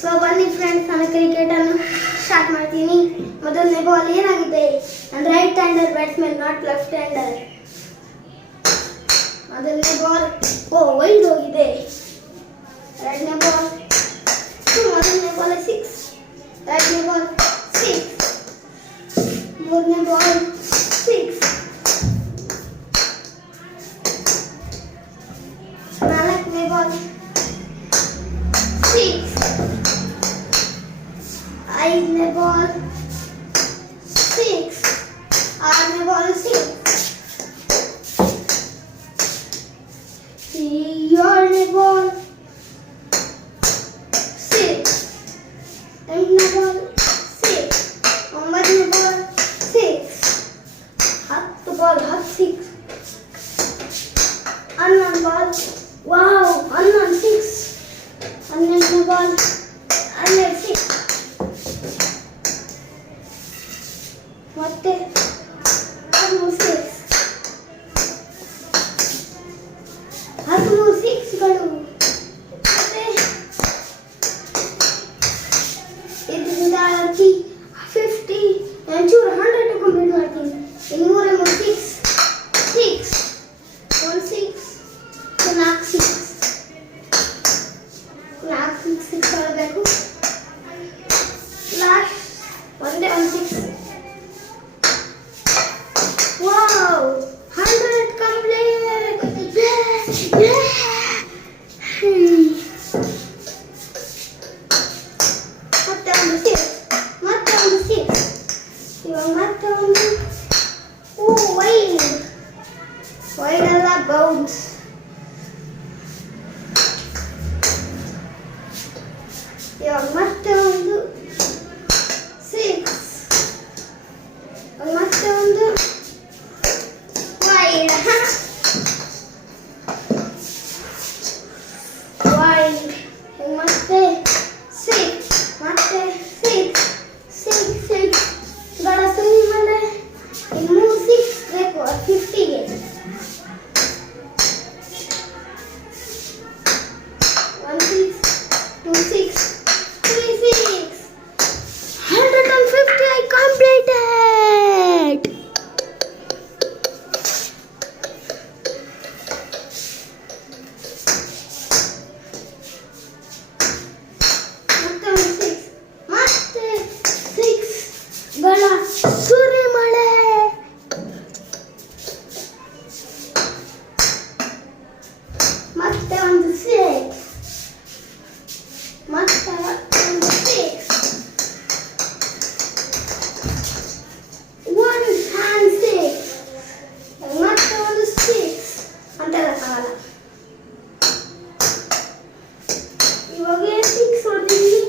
So ಬನ್ನಿ friends, ನಾನು ಕ್ರಿಕೆಟನ್ನು ಸ್ಟಾರ್ಟ್ ಮಾಡ್ತೀನಿ. ಮೊದಲನೇ ಬಾಲ್ ಏನಾಗಿದೆ? ನಾನು right hander batsman, not left hander. ಮೊದಲನೇ ಬಾಲ್ ವೈಡ್ ಹೋಗಿದೆ. ಎರಡನೇ ಬಾಲ್ ಮೊದಲನೇ ಬಾಲ್ 6, ಎರಡನೇ ಬಾಲ್ 6, ಮೂರನೇ ಬಾಲ್ 6, ನಾಲ್ಕನೇ ಬಾಲ್ 6, ಐದನೇ ಬಾಲ್ 6, ಆರನೇ ಬಾಲ್ 6, ಏಳನೇ ಬಾಲ್ 6, ಎಂಟನೇ ಬಾಲ್ 6, ಒಂಬತ್ತನೇ ಬಾಲ್ 6, 10 ಬಾಲ್ 10 6, 11 ಬಾಲ್ ವಾವ್ 11 6, 12ನೇ ಬಾಲ್ 12 6, ಮತ್ತೆ 13 6ಗಳು. ಮತ್ತೆ ಇದರಿಂದ 50 ಒಂಚೂರು 100 ಕಂಪ್ಲೀಟ್ ಮಾಡ್ತೀನಿ. ಇನ್ನೂರ 6 6 1 6 4 6 4 6 ಮಾಡಬೇಕು. ಲಾಸ್ಟ್ ಒಂದೇ 1 6. Wow 100 complete. ಮತ್ತೆ ಒಂದು 6, ಮತ್ತೆ ಒಂದು 6, ಇವಾಗ ಮತ್ತೆ ಒಂದು ವೈಡ್ ಅಲ್ಲ, ಬೌನ್ಸ್. ಇವಾಗ ಮತ್ತೆ ಒಂದು 6, ಮತ್ತೆ ಒಂದು ವೈಡ್ ಮತ್ತೆ 6, ಮತ್ತೆ 6 6 ಗಳ ಸ್ವಿಂಗ್ ಮೇಲೆ ಇನ್ನೂ 6 ಬೇಕು 50ಗೆ. 1 6 2 6 3 6 150 I completed. ಮತ್ತೆ 6 ಗಳ ಸುರಿಮಳೆ. ಮತ್ತೆ ಒಂದು 6, ಮತ್ತೆ ಒಂದು 6, 1 and 6, ಮತ್ತೆ ಒಂದು 6 ಅಂತೆಲ್ಲ ಕಾಣಲ್ಲ. ಇವಾಗ 6 ಹೊಡೆದಿದ್ದೀನಿ.